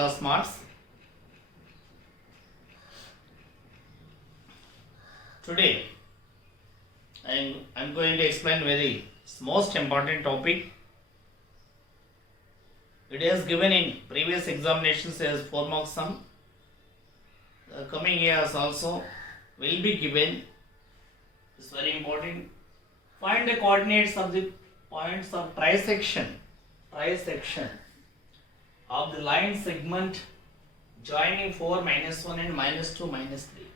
class marks. Today I'm going to explain very most important topic. It is given in previous examinations as 4 marks sum. The coming years also will be given. It's very important. Find the coordinates of the points of trisection of the line segment joining 4, -1 and -2, -3.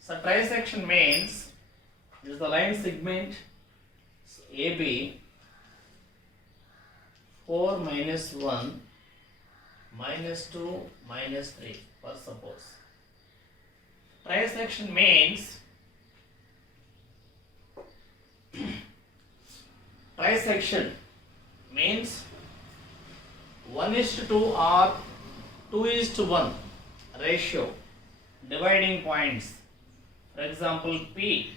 So trisection means this is the line segment AB 4, -1, -2, -3 for suppose. Trisection means trisection means 1:2 or 2:1 ratio dividing points. For example, P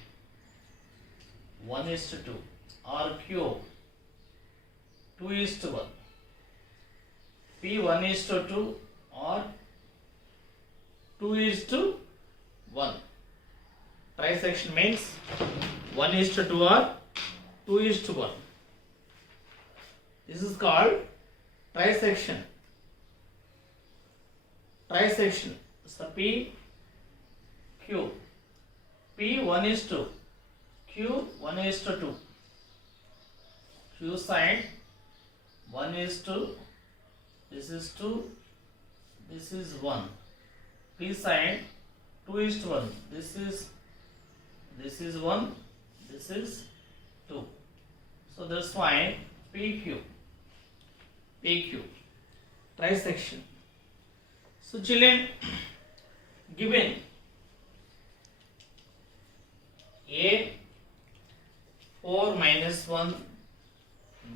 1:2 or Q 2:1. P 1:2 or 2:1. Trisection means 1:2 or 2:1. This is called trisection. Trisection. So P, Q. P 1:2. Q 1:2. Q side 1:2. This is 2. This is 1. P side 2:1. This is 1. This is 2. So that's why PQ. Trisection. So children, given A 4, -1,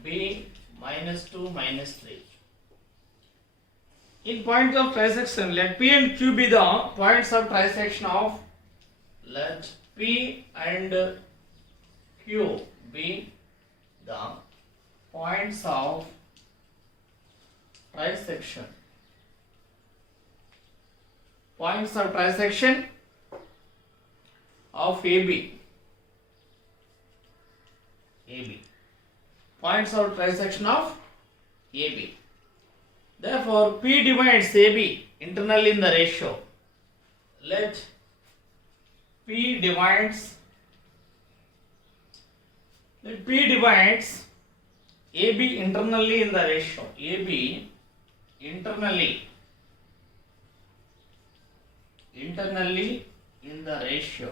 B -2, -3. In point of trisection, let P and Q be the points of trisection of. Let P and Q be the points of trisection. Points of trisection of AB. Points of trisection of AB. Therefore, P divides AB internally in the ratio. Let P divides AB internally in the ratio. AB internally in the ratio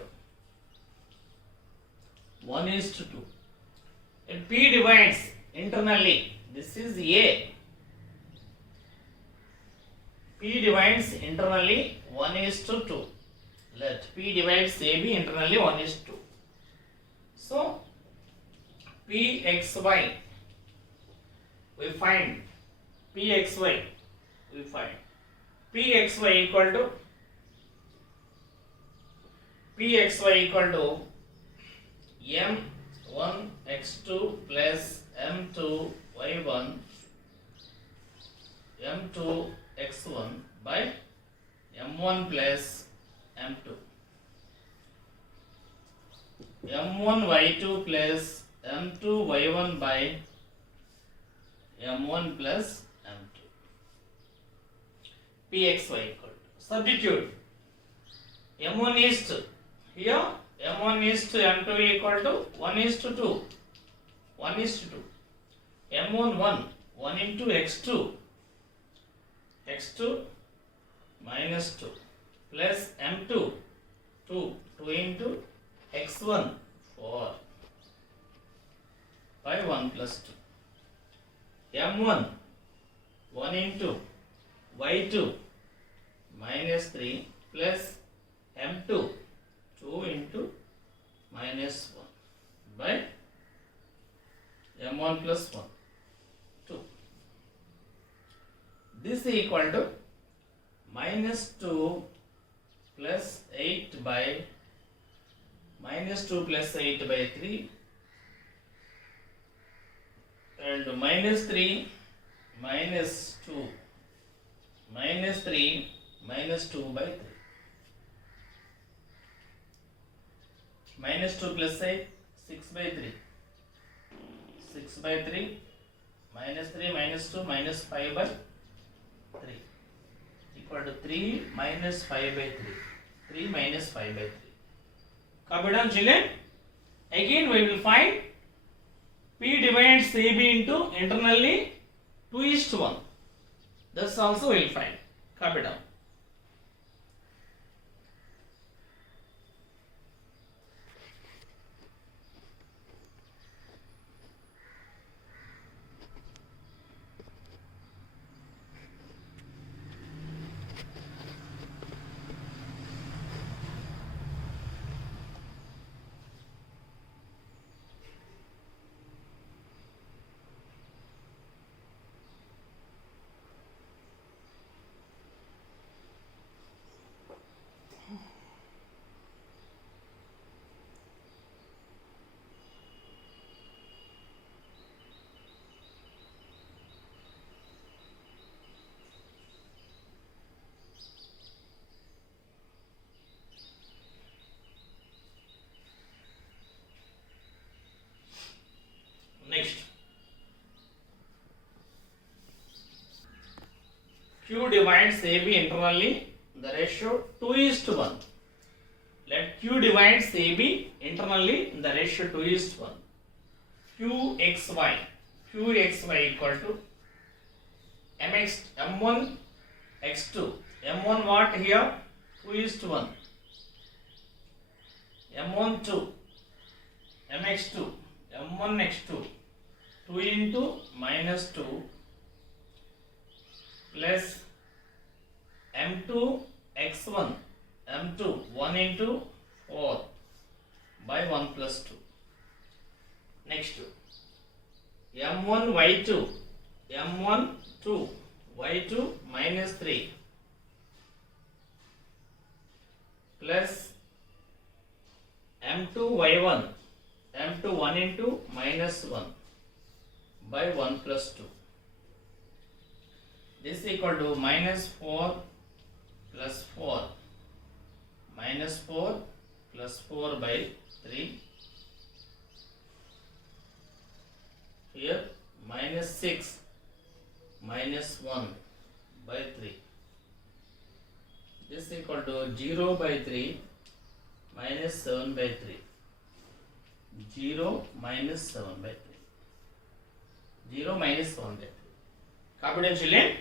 1:2. And P divides internally. This is A. P divides internally 1:2. Let P divides AB internally 1:2. So PXY we find PXY equal to M1x2 plus M2y1 M2x1 by M1 plus M2 M1y2 plus M2y1 by M1 plus M2. PXY equal to. Substitute. M1 is to. Here M1 is to M2 equal to 1:2. 1:2. M1 1 into x2 minus 2 plus M2 2 into x1 4 by 1 plus 2. M1 1 into y2 minus 3 plus M2 2 into minus 1 by M1 plus 1 2. This is equal to minus 2 plus 8 by minus 2 plus 8 by 3 and minus 3 minus 2 minus 3 minus 2 by 3. Minus 2 plus 8, 6 by 3. 6 by 3 minus 3 minus 2 minus 5 by 3 equal to 3 minus 5 by 3. 3 minus 5 by 3. Copy down, children. Again we will find P divides AB into internally 2:1. That's also we will find. Copy down. Next, Q divides AB internally, the ratio 2:1. Let Q divides AB internally in the ratio 2:1. Qxy equal to M1 x2. M1 what here? 2:1. M1 2. Mx2. M1 x2. 2 into minus 2 plus M2 x1. M2 1 into 4 by 1 plus 2. Next, M1 y2. M1 2 y2 minus 3 plus M2 y1. M2 1 into minus 1 by 1 plus 2. This is equal to minus 4 plus 4. Minus 4 plus 4 by 3. Here minus 6 minus 1 by 3. This is equal to 0 by 3 minus 7 by 3. 0 minus 7 by 3. 0 minus 7 by 3. Copy down, children.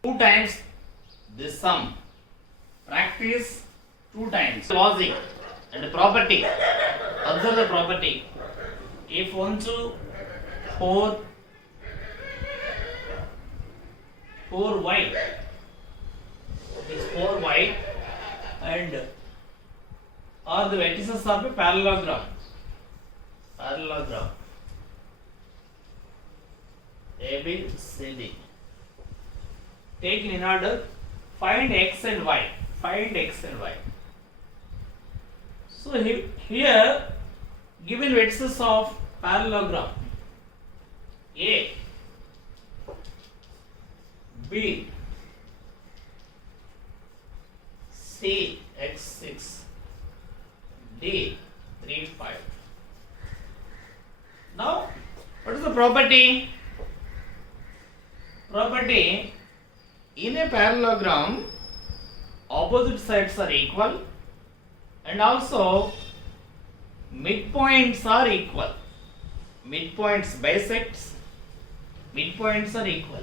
Two times this sum. Practice 2 times. Logic and property. Observe the property. If 1 to 4 4y is 4y and are the vertices of a parallelogram. Parallelogram ABCD. Taken in order, find x and y. Find x and y. So here given vertices of parallelogram A, B, C, x6, D, 3, 5. Now, what is the property? Property, in a parallelogram, opposite sides are equal and also midpoints are equal. Midpoints bisects, midpoints are equal.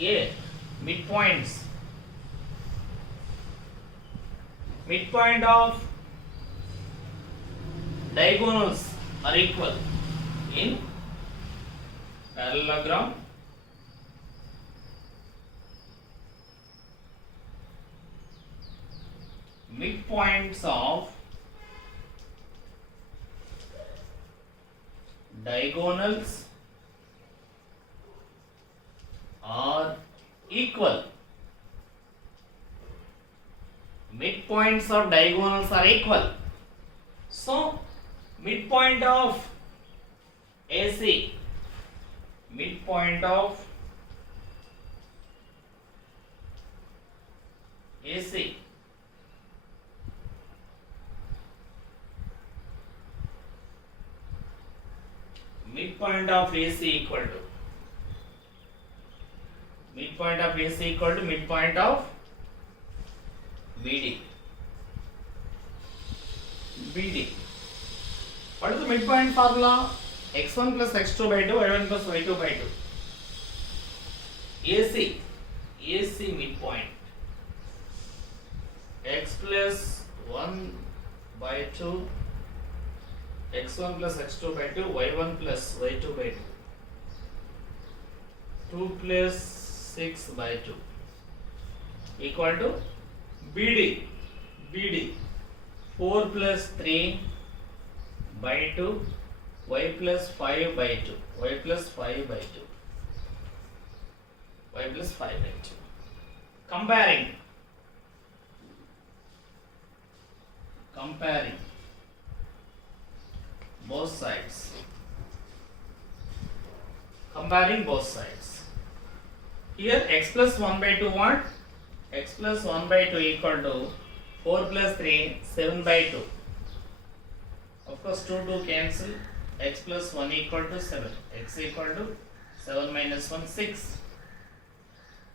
A. Midpoints. Midpoint of diagonals are equal in parallelogram. Midpoints of diagonals are equal. Midpoints of diagonals are equal. So, midpoint of AC, midpoint of AC midpoint of AC equal to midpoint of AC equal to midpoint of BD. BD. What is the midpoint formula? X1 plus X2 by 2, Y1 plus Y2 by 2. AC midpoint. X plus 1 by 2, X1 plus X2 by 2, Y1 plus Y2 by 2. 2 plus 6 by 2 equal to BD. 4 plus 3 by 2, Y plus 5 by 2, Y plus 5 by 2, Y plus 5 by 2. Comparing both sides. Comparing both sides. Here x plus 1 by 2 what? X plus 1 by 2 equal to 4 plus 3, 7 by 2. Of course 2 cancel. X plus 1 equal to 7. X equal to 7 minus 1, 6.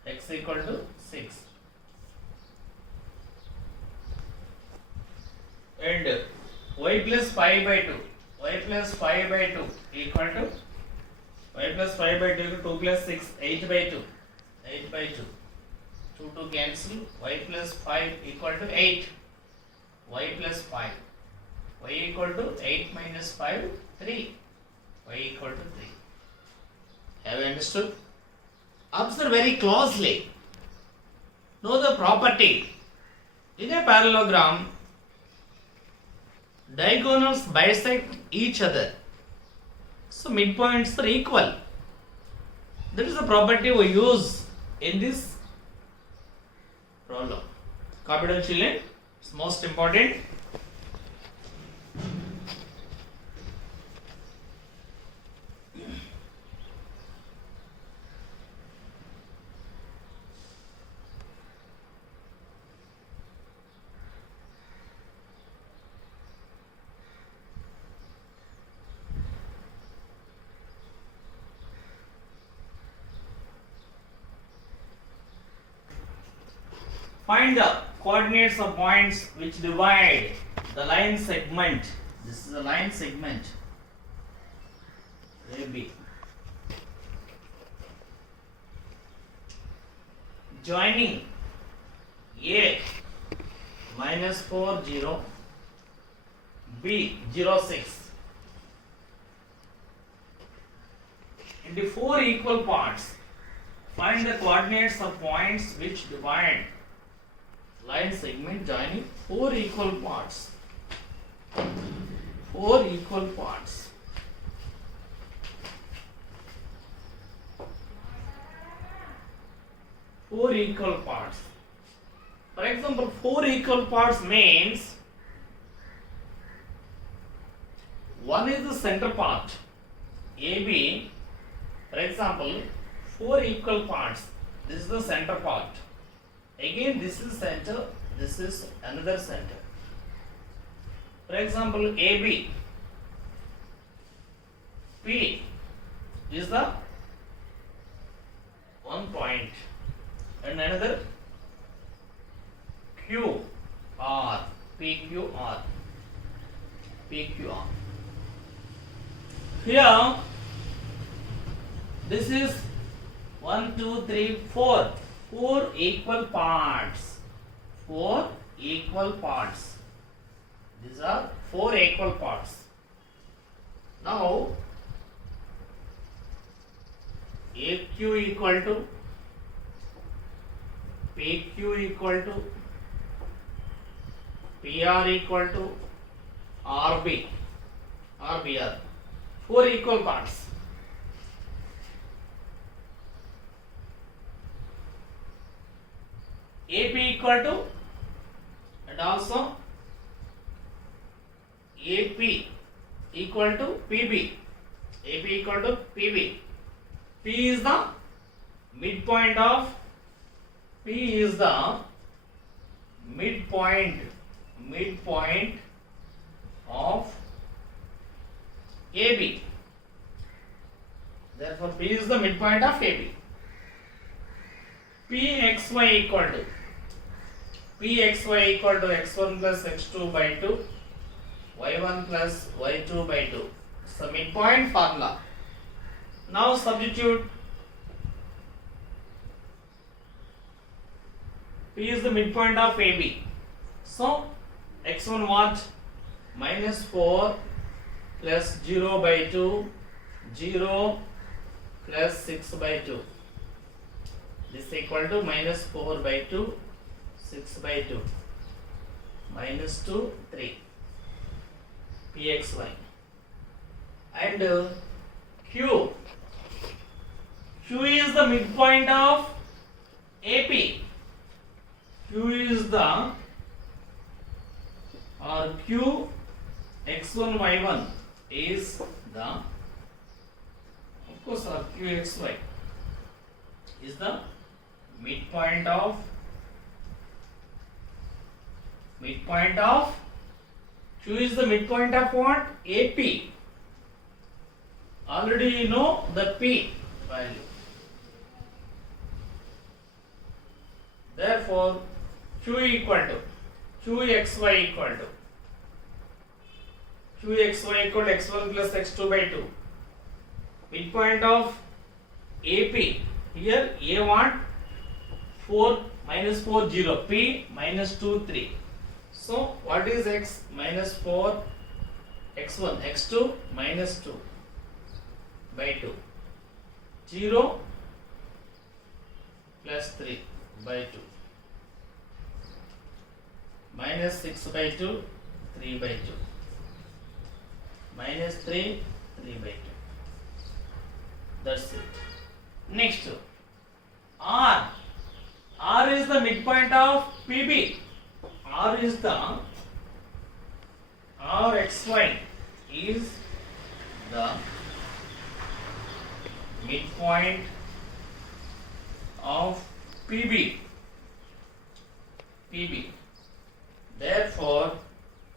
X equal to 6. And y plus 5 by 2. Y plus 5 by 2 equal to y plus 5 by 2 equal to 2 plus 6, 8 by 2. 8 by 2. 2 cancel. Y plus 5 equal to 8. Y plus 5. Y equal to 8 minus 5, 3. Y equal to 3. Have you understood? Observe very closely. Know the property. In a parallelogram, diagonals bisect each other. So midpoints are equal. That is the property we use in this problem. Copy down, children. It's most important. Find the coordinates of points which divide the line segment. This is a line segment AB. Joining A minus 4 0, B 0 6 into 4 equal parts. Find the coordinates of points which divide line segment joining 4 equal parts. 4 equal parts. Four equal parts. For example, 4 equal parts means one is the center part AB. For example, 4 equal parts. This is the center part. Again, this is center, this is another center. For example, AB, P is the one point and another Q R, PQR. Here, this is 1, 2, 3, 4. 4 equal parts. 4 equal parts. These are 4 equal parts. Now, AQ equal to PQ equal to PR equal to RB. RBR. 4 equal parts. AP equal to, and also AP equal to PB. AP equal to PB. P is the midpoint of of AB. Therefore, P is the midpoint of AB. Pxy equal to x1 plus x2 by 2, y1 plus y2 by 2. It's the midpoint formula. Now substitute. P is the midpoint of AB. So x1 what? Minus 4 plus 0 by 2, 0 plus 6 by 2. This is equal to minus 4 by 2, 6 by 2, minus 2, 3. Pxy. And Q. Q is the midpoint of AP. Q is the, or Q x1 y1 is the, of course, or Qxy is the midpoint of Q is the midpoint of what? AP. Already you know the P value. Therefore, Qxy equal to x1 plus x2 by 2. Midpoint of AP. Here A what? 4 minus 4 0. P minus 2 3. So what is x? Minus 4 x1 x2 minus 2 by 2. 0 plus 3 by 2. Minus 6 by 2, 3 by 2. Minus 3, 3 by 2. That's it. Next, R. R is the midpoint of PB. R is the, Rxy is the midpoint of PB. Therefore,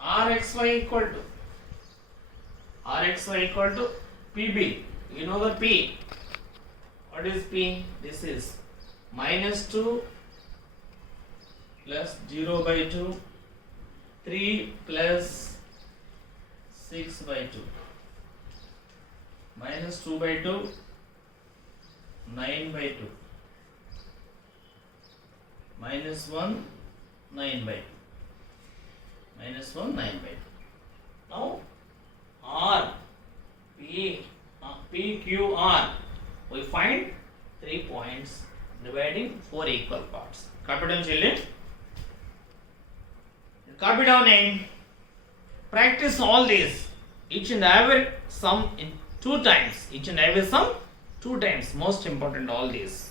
Rxy equal to PB. You know the P. What is P? This is minus 2 plus 0 by 2, 3 plus 6 by 2, minus 2 by 2, 9 by 2, minus 1, 9 by 2, minus 1, 9 by 2. Now, R, P, Q, R. We find 3 points dividing 4 equal parts. Copy down, children. Copy down and practice all these. Each and every sum in 2 times. Most important all these.